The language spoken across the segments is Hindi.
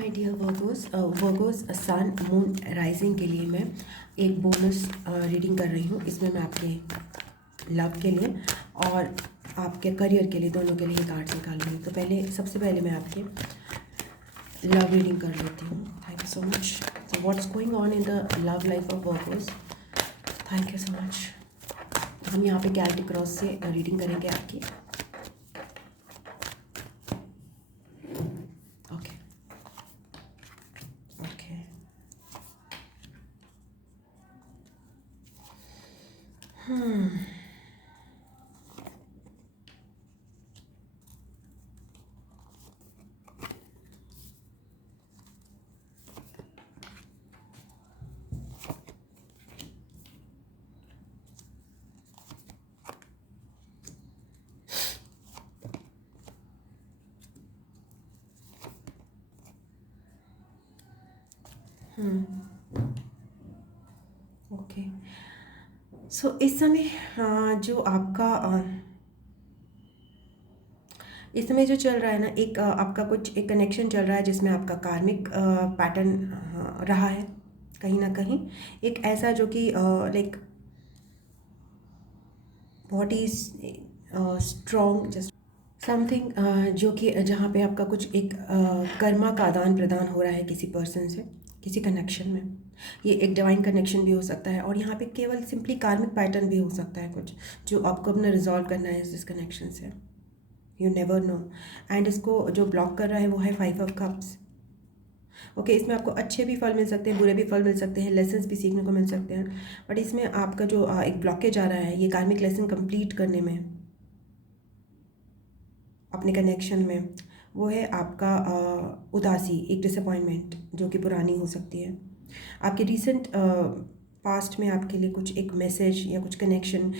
My dear Virgos, Virgos sun moon rising के लिए मैं एक बोनस रीडिंग कर रही हूँ। इसमें मैं आपके लव के लिए और आपके करियर के लिए, दोनों के लिए कार्ड्स निकाल रही हूँ। तो सबसे पहले मैं आपके लव रीडिंग कर लेती हूँ। Thank you so much. So what's going on in the love life of Virgo's. Thank you so much. हम यहाँ पे कैल्टिक क्रॉस से रीडिंग करेंगे आपकी। Okay okay okay. सो इस समय जो आपका इस समय जो चल रहा है ना, एक आपका कुछ एक कनेक्शन चल रहा है जिसमें आपका कार्मिक पैटर्न रहा है कहीं ना कहीं। एक ऐसा जो कि लाइक बहुत ही स्ट्रॉन्ग जस्ट समथिंग, जो कि जहाँ पे आपका कुछ एक कर्मा का आदान प्रदान हो रहा है किसी पर्सन से, किसी कनेक्शन में। ये एक डिवाइन कनेक्शन भी हो सकता है और यहाँ पे केवल सिंपली कार्मिक पैटर्न भी हो सकता है कुछ जो आपको अपना रिजॉल्व करना है इस कनेक्शन से। You never know. एंड इसको जो ब्लॉक कर रहा है वो है 5 ऑफ कप्स। ओके, इसमें आपको अच्छे भी फल मिल सकते हैं, बुरे भी फल मिल सकते हैं, लेसन्स भी सीखने को मिल सकते हैं। बट इसमें आपका जो एक ब्लॉकेज आ रहा है ये कार्मिक लेसन कंप्लीट करने में, अपने कनेक्शन में, वो है आपका उदासी, एक डिसअपॉइंटमेंट जो कि पुरानी हो सकती है। आपके रिसेंट पास्ट में आपके लिए कुछ एक मैसेज या कुछ कनेक्शन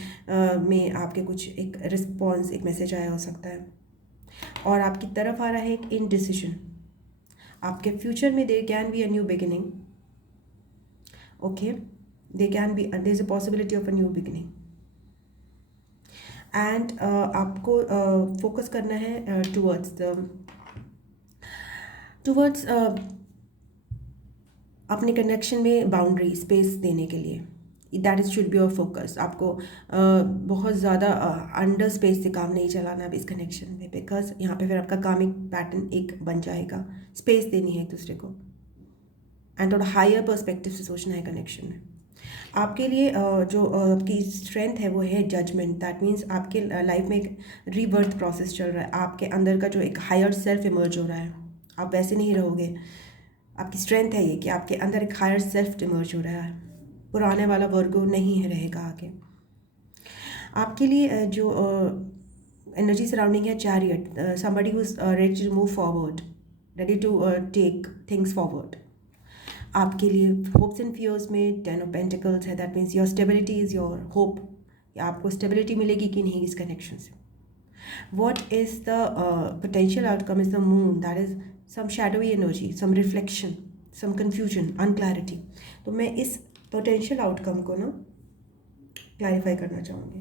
में आपके कुछ एक रिस्पॉन्स, एक मैसेज आया हो सकता है। और आपकी तरफ आ रहा है एक इनडिसीजन। आपके फ्यूचर में there can be a new beginning. Okay, there is a possibility of a new beginning. And आपको फोकस करना है टूवर्ड्स अपने कनेक्शन में बाउंड्री स्पेस देने के लिए। That is should be your focus. आपको बहुत ज़्यादा अंडर स्पेस से काम नहीं चलाना अब इस कनेक्शन में, बिकॉज यहाँ पे फिर आपका कामिक पैटर्न एक बन जाएगा। स्पेस देनी है एक दूसरे को एंड थोड़ा हायर पर्सपेक्टिव से सोचना है कनेक्शन में। आपके लिए जो आपकी स्ट्रेंथ है वो है जजमेंट। दैट मीन्स आपके लाइफ में एक रीबर्थ प्रोसेस चल रहा है। आपके अंदर का जो एक हायर सेल्फ इमर्ज हो रहा है, आप वैसे नहीं रहोगे। आपकी स्ट्रेंथ है ये कि आपके अंदर एक हायर सेल्फ इमर्ज हो रहा है। पुराने वाला वर्गो नहीं है रहेगा आगे। आपके लिए जो एनर्जी सराउंडिंग है chariot, somebody who is ready to move forward, ready to take things forward. आपके लिए होप्स एंड फियर्स में 10 ऑफ पेंटिकल्स है। That means your stability is your hope. या आपको स्टेबिलिटी मिलेगी कि नहीं इस कनेक्शन से। What is the potential outcome is the moon. That is some shadowy energy, some reflection, some confusion, unclarity. तो मैं इस पोटेंशियल आउटकम को ना क्लैरिफाई करना चाहूँगी।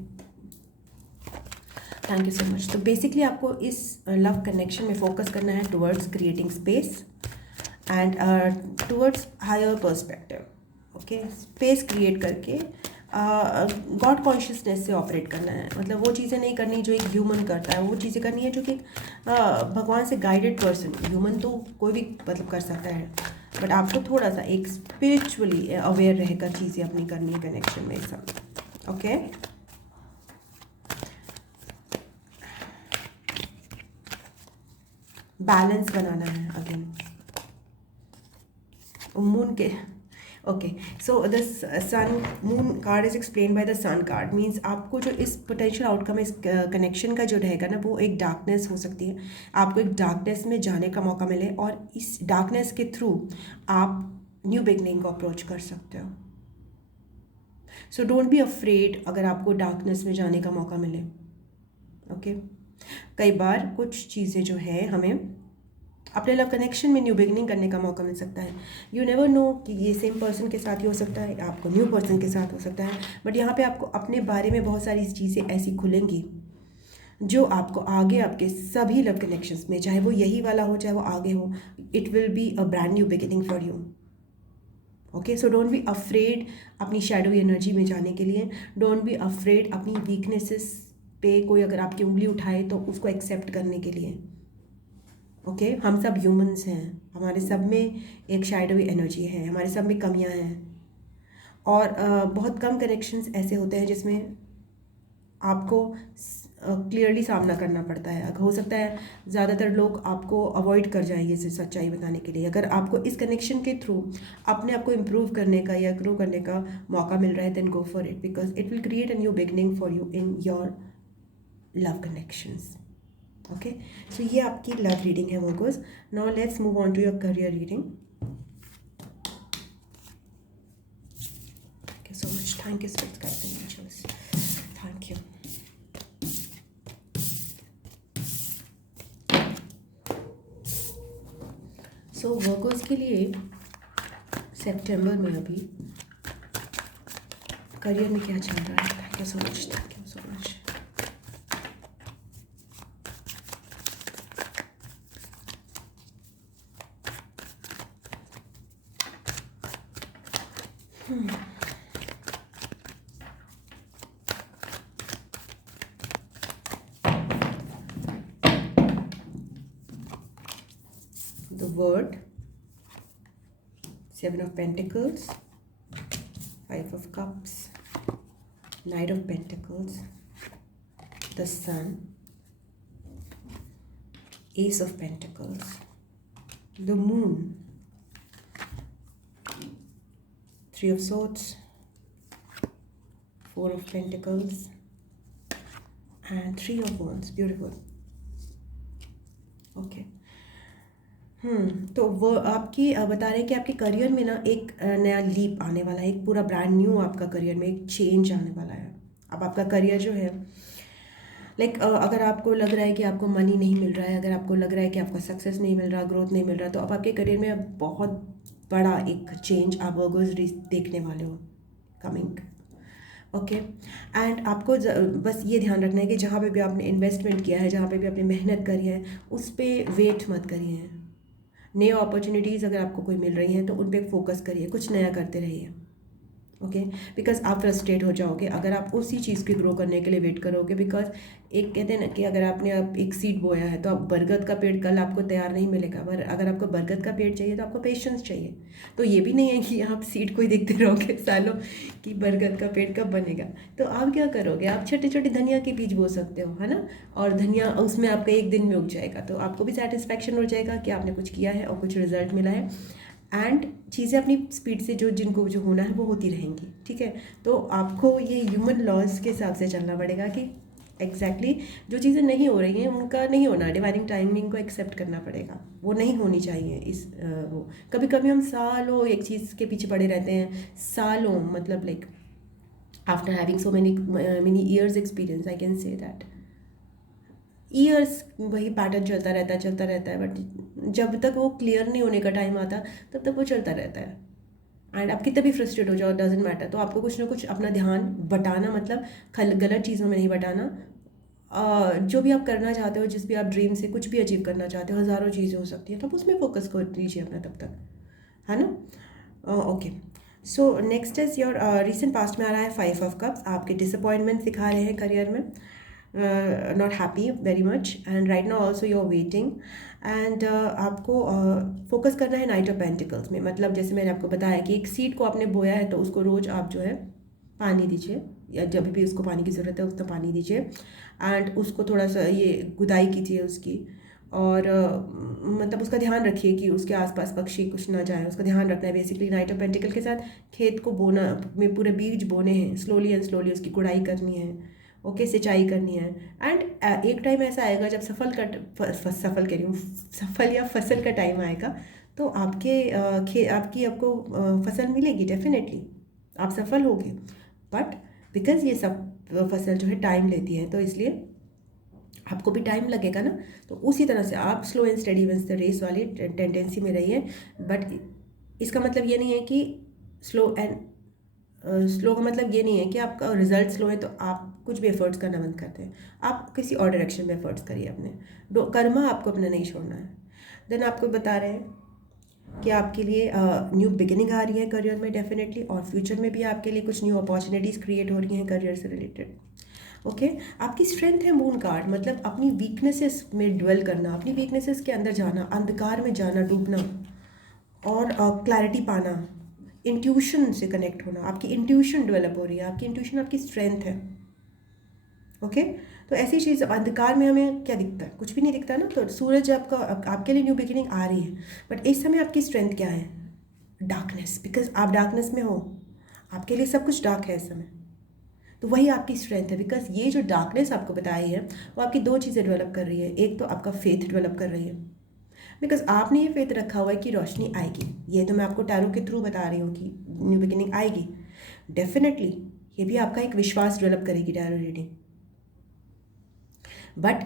Thank you so much. तो बेसिकली आपको इस लव कनेक्शन में फोकस करना है towards creating space and towards higher perspective. Okay, space create करके गॉड कॉन्शियसनेस से ऑपरेट करना है। मतलब वो चीज़ें नहीं करनी जो एक ह्यूमन करता है, वो चीज़ें करनी है जो कि भगवान से गाइडेड पर्सन। ह्यूमन तो कोई भी मतलब कर सकता है, बट आपको थोड़ा सा एक स्पिरिचुअली अवेयर रहकर चीज़ें अपनी करनी है कनेक्शन में सब। ओके, बैलेंस बनाना है अगेन मून के। Okay, so the sun moon card is explain by the sun card. Means आपको जो इस पोटेंशियल आउटकम इस कनेक्शन का जो रहेगा ना, वो एक डार्कनेस हो सकती है। आपको एक डार्कनेस में जाने का मौका मिले और इस डार्कनेस के थ्रू आप न्यू बिगनिंग को अप्रोच कर सकते हो। सो डोंट बी अफ्रेड अगर आपको डार्कनेस में जाने का मौका मिले। ओके, कई बार कुछ चीज़ें जो है हमें अपने लव कनेक्शन में न्यू बिगनिंग करने का मौका मिल सकता है। यू नेवर नो कि ये सेम पर्सन के साथ ही हो सकता है, आपको न्यू पर्सन के साथ हो सकता है। बट यहाँ पे आपको अपने बारे में बहुत सारी चीज़ें ऐसी खुलेंगी जो आपको आगे आपके सभी लव कनेक्शंस में, चाहे वो यही वाला हो चाहे वो आगे हो, it will be a brand new beginning for you. Okay, so don't be afraid अपनी शैडो एनर्जी में जाने के लिए। डोंट बी अफ्रेड अपनी वीकनेसेस पे कोई अगर आपकी उंगली उठाए तो उसको एक्सेप्ट करने के लिए। ओके, हम सब ह्यूमंस हैं, हमारे सब में एक शैडोवी एनर्जी है, हमारे सब में कमियां हैं। और बहुत कम कनेक्शंस ऐसे होते हैं जिसमें आपको क्लियरली सामना करना पड़ता है। हो सकता है ज़्यादातर लोग आपको अवॉइड कर जाएंगे इसे सच्चाई बताने के लिए। अगर आपको इस कनेक्शन के थ्रू अपने आप को इम्प्रूव करने का या ग्रो करने का मौका मिल रहा है, then go for it, because it will create a new beginning for you in your love connections. Okay, so ये आपकी लव रीडिंग है Virgos. Now let's move on to your career reading. Thank you so much, thank you so much guys and angels, thank you. So Virgos के लिए सितंबर में अभी करियर में क्या चल रहा है? Thank you so much, thank you so much. The Word, Seven of Pentacles, Five of Cups, Knight of Pentacles, the Sun, Ace of Pentacles, the Moon, Three of Swords, Four of Pentacles, and Three of Wands. Beautiful. Okay. तो वो आपकी बता रहे हैं कि आपके करियर में ना एक नया लीप आने वाला है, एक पूरा ब्रांड न्यू आपका करियर में एक चेंज आने वाला है। अब आपका करियर जो है अगर आपको लग रहा है कि आपको मनी नहीं मिल रहा है, अगर आपको लग रहा है कि आपका सक्सेस नहीं मिल रहा, ग्रोथ नहीं मिल रहा, तो अब आपके करियर में अब बहुत बड़ा एक चेंज आप देखने वाले हो कमिंग। ओके, एंड आपको बस ये ध्यान रखना है कि जहाँ पे भी आपने इन्वेस्टमेंट किया है, जहाँ पे भी आपने मेहनत करी है, उस पर वेट मत करिए। नई अपॉर्चुनिटीज़ अगर आपको कोई मिल रही हैं तो उन पर फोकस करिए, कुछ नया करते रहिए। ओके, बिकॉज आप फ्रस्ट्रेट हो जाओगे अगर आप उसी चीज़ के ग्रो करने के लिए वेट करोगे। बिकॉज एक कहते हैं ना कि अगर आपने अब एक सीड बोया है तो अब बरगद का पेड़ कल आपको तैयार नहीं मिलेगा, पर अगर आपको बरगद का पेड़ चाहिए तो आपको पेशेंस चाहिए। तो ये भी नहीं है कि आप सीड को ही देखते रहोगे सालों कि बरगद का पेड़ कब बनेगा। तो आप क्या करोगे, आप छोटे छोटे धनिया के बीज बो सकते हो, है ना, और धनिया उसमें आपका एक दिन में उग जाएगा, तो आपको भी सेटिस्फैक्शन हो जाएगा कि आपने कुछ किया है और कुछ रिजल्ट मिला है। एंड चीज़ें अपनी स्पीड से जिनको जो होना है वो होती रहेंगी, ठीक है। तो आपको ये ह्यूमन लॉज के हिसाब से चलना पड़ेगा कि एग्जैक्टली जो चीज़ें नहीं हो रही हैं उनका नहीं होना, डिवाइनिंग टाइमिंग को एक्सेप्ट करना पड़ेगा, वो नहीं होनी चाहिए। वो कभी कभी हम सालों एक चीज़ के पीछे पड़े रहते हैं, सालों मतलब after having so many years experience I can say that years वही पैटर्न चलता रहता है, बट जब तक वो क्लियर नहीं होने का टाइम आता तब तक वो चलता रहता है। एंड आप कितना भी फ्रस्ट्रेट हो जाओ, डजेंट मैटर, तो आपको कुछ ना कुछ अपना ध्यान बटाना, मतलब गलत चीज़ों में नहीं बटाना। जो भी आप करना चाहते हो, जिस भी आप ड्रीम से कुछ भी अचीव करना चाहते हो, हज़ारों चीज़ें हो सकती हैं, तो आप उसमें फोकस कर दीजिए अपना तब तक, है ना। Okay, so next is your recent past में आ रहा है 5 ऑफ कप्स। आपके डिसअपॉइंटमेंट दिखा रहे हैं करियर में, not happy very much, and right now also you're waiting, and आपको फोकस करना है नाइट ऑफ पेंटिकल्स में। मतलब जैसे मैंने आपको बताया कि एक सीड को आपने बोया है तो उसको रोज़ आप जो है पानी दीजिए, या जब भी उसको पानी की ज़रूरत है उसको पानी दीजिए, एंड उसको थोड़ा सा ये गुदाई कीजिए उसकी, और मतलब उसका ध्यान रखिए कि उसके आसपास पक्षी कुछ ना जाए, उसका ध्यान रखना है। बेसिकली नाइट ऑफ पेंटिकल के साथ खेत को बोना में पूरे बीज बोने हैं, स्लोली एंड स्लोली उसकी गुड़ाई करनी है, ओके, सिंचाई करनी है। एंड एक टाइम ऐसा आएगा जब सफल कह रही हूँ, सफल या फसल का टाइम आएगा, तो आपको फसल मिलेगी, डेफिनेटली आप सफल होगे। बट बिकॉज ये सब फसल जो है टाइम लेती है, तो इसलिए आपको भी टाइम लगेगा ना। तो उसी तरह से आप slow and steady wins the race वाली टेंडेंसी में रहिए। बट इसका मतलब ये नहीं है कि स्लो एंड स्लो का मतलब ये नहीं है कि आपका रिजल्ट स्लो है तो आप कुछ भी एफर्ट्स करना बंद करते हैं। आप किसी और डायरेक्शन में एफर्ट्स करिए अपने, कर्मा आपको अपना नहीं छोड़ना है। देन आपको बता रहे हैं कि आपके लिए न्यू बिगिनिंग आ रही है करियर में डेफिनेटली, और फ्यूचर में भी आपके लिए कुछ न्यू अपॉर्चुनिटीज़ क्रिएट हो रही हैं करियर से रिलेटेड। ओके आपकी स्ट्रेंथ है मून कार्ड, मतलब अपनी वीकनेसेस में ड्वेल करना, अपनी वीकनेसेस के अंदर जाना, अंधकार में जाना, डूबना, और क्लैरिटी पाना, इंट्यूशन से कनेक्ट होना। आपकी इंट्यूशन डेवलप हो रही है, आपकी इंट्यूशन आपकी स्ट्रेंथ है। ओके तो ऐसी चीज़, अब अंधकार में हमें क्या दिखता है, कुछ भी नहीं दिखता ना, तो सूरज आपके लिए न्यू बिगिनिंग आ रही है, बट इस समय आपकी स्ट्रेंथ क्या है, डार्कनेस, बिकॉज आप डार्कनेस में हो, आपके लिए सब कुछ डार्क है इस समय, तो वही आपकी स्ट्रेंथ है। बिकॉज ये जो डार्कनेस आपको बताई है वो आपकी दो चीज़ें डेवलप कर रही है, एक तो आपका फेथ डेवलप कर रही है, बिकॉज आपने ये फेथ रखा हुआ है कि रोशनी आएगी। ये तो मैं आपको टैरो के थ्रू बता रही हूँ कि न्यू बिगिनिंग आएगी डेफिनेटली, ये भी आपका एक विश्वास डेवलप करेगी टैरो रीडिंग। बट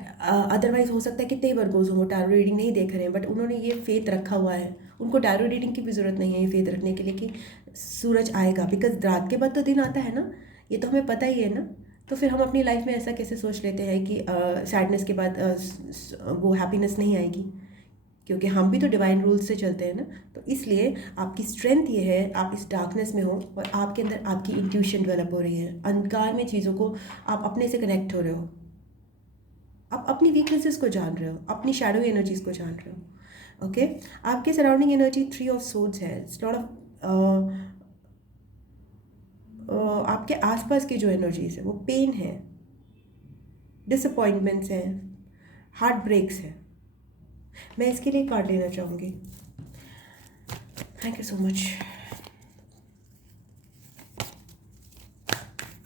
अदरवाइज हो सकता है कितने ही वर्गोज हो टैरो रीडिंग नहीं देख रहे हैं, बट उन्होंने ये फेथ रखा हुआ है, उनको टैरो रीडिंग की भी ज़रूरत नहीं है ये फेथ रखने के लिए कि सूरज आएगा, बिकॉज रात के बाद तो दिन आता है ना, ये तो हमें पता ही है ना। तो फिर हम अपनी लाइफ में ऐसा कैसे सोच लेते हैं कि सैडनेस के बाद वो हैप्पीनेस नहीं आएगी, क्योंकि हम भी तो डिवाइन रूल्स से चलते हैं ना। तो इसलिए आपकी स्ट्रेंथ ये है, आप इस डार्कनेस में हो और आपके अंदर आपकी इंट्यूशन डेवलप हो रही है, अंधकार में चीज़ों को आप अपने से कनेक्ट हो रहे हो, आप अपनी वीकनेसेस को जान रहे हो, अपनी शैडो एनर्जीज को जान रहे हो। ओके आपके सराउंडिंग एनर्जी 3 ऑफ सोर्ड्स है, इट्स लॉट ऑफ आपके आसपास की जो एनर्जीज है वो पेन है, डिसअपॉइंटमेंट्स हैं, हार्ट ब्रेक्स हैं। मैं इसके लिए कार्ड लेना चाहूँगी। Thank you so much.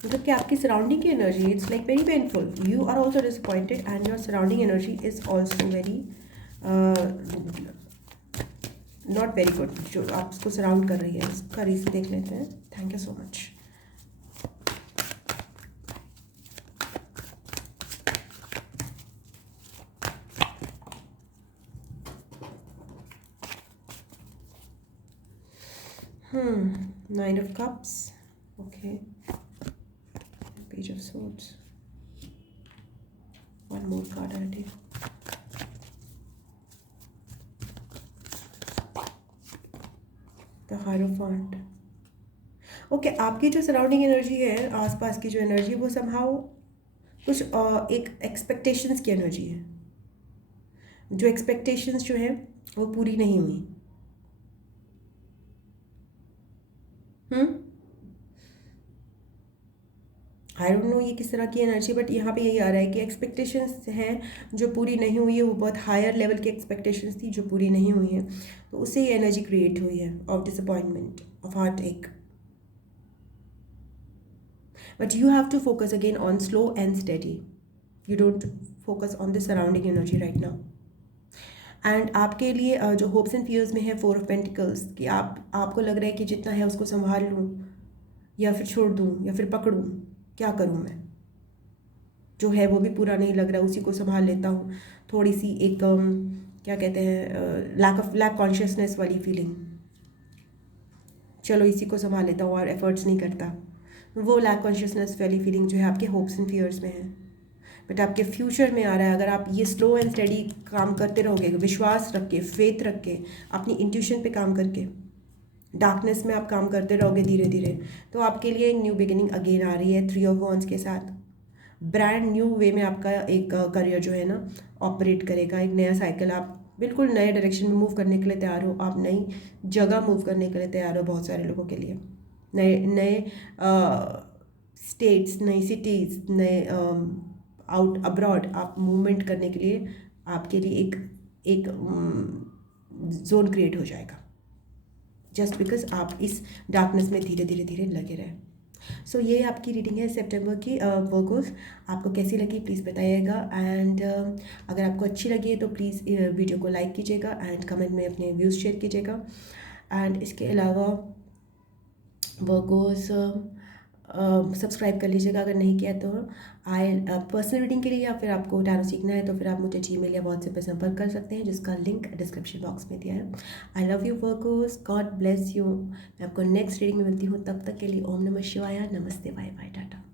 मतलब कि आपकी सराउंडिंग की energy it's like very painful, you are also disappointed and your surrounding energy is also very not very good. जो आपको सराउंड कर रही है इसका रीज़न देख लेते हैं। Thank you so much. Nine of Cups. Okay. Page of Swords. One more card I'll take. The Hierophant. Okay आपकी जो सराउंडिंग एनर्जी है, आसपास की जो एनर्जी है, वो समहाउ कुछ एक एक्सपेक्टेशंस की एनर्जी है, जो एक्सपेक्टेशंस जो है वो पूरी नहीं हुई। आई डोंट नो ये किस तरह की एनर्जी, बट यहाँ पे यही आ रहा है कि एक्सपेक्टेशंस हैं जो पूरी नहीं हुई है, वो बहुत हायर लेवल की एक्सपेक्टेशंस थी जो पूरी नहीं हुई हैं, तो उससे ये एनर्जी क्रिएट हुई है of disappointment, of heartache. But you have to focus again on slow and steady, you don't focus on the surrounding energy right now. And आपके लिए जो होप्स एंड फियर्स में है 4 ऑफ पेंटिकल्स, कि आपको लग रहा है कि जितना है उसको संभाल लूँ या फिर छोड़ दूँ या फिर पकड़ूँ, क्या करूँ मैं, जो है वो भी पूरा नहीं लग रहा, उसी को संभाल लेता हूँ। थोड़ी सी एक क्या कहते हैं, लैक कॉन्शियसनेस वाली फीलिंग, चलो इसी को संभाल लेता हूँ और एफर्ट्स नहीं करता, वो लैक कॉन्शियसनेस वाली फीलिंग जो है आपके होप्स एंड फियर्स में है। बट आपके फ्यूचर में आ रहा है, अगर आप ये स्लो एंड स्टडी काम करते रहोगे, विश्वास रख के, फेथ रख के, अपनी इंट्यूशन पे काम करके, डार्कनेस में आप काम करते रहोगे धीरे धीरे, तो आपके लिए न्यू बिगिनिंग अगेन आ रही है 3 ऑफ वॉन्ड्स के साथ। ब्रांड न्यू वे में आपका एक करियर जो है ना ऑपरेट करेगा, एक नया साइकिल, आप बिल्कुल नए डायरेक्शन में मूव करने के लिए तैयार हो, आप नई जगह मूव करने के लिए तैयार हो। बहुत सारे लोगों के लिए नए नए स्टेट्स, नई सिटीज़, नए आउट अब्रॉड आप मूवमेंट करने के लिए, आपके लिए एक जोन क्रिएट हो जाएगा, जस्ट बिकॉज आप इस डार्कनेस में धीरे धीरे धीरे लगे रहे। सो ये आपकी रीडिंग है सितंबर की वर्गोस। आपको कैसी लगी प्लीज़ बताइएगा, एंड अगर आपको अच्छी लगी है तो प्लीज़ वीडियो को लाइक कीजिएगा एंड कमेंट में अपने व्यूज़ शेयर कीजिएगा। एंड इसके अलावा वर्गोस सब्सक्राइब कर लीजिएगा अगर नहीं किया तो। आई पर्सनल रीडिंग के लिए या फिर आपको टैरो सीखना है तो फिर आप मुझे जीमेल या व्हाट्सएप पे संपर्क कर सकते हैं, जिसका लिंक डिस्क्रिप्शन बॉक्स में दिया है। I love you Virgos, God bless you. मैं आपको नेक्स्ट रीडिंग में मिलती हूँ, तब तक के लिए ओम नमः शिवाय, नमस्ते, बाय बाय, टाटा।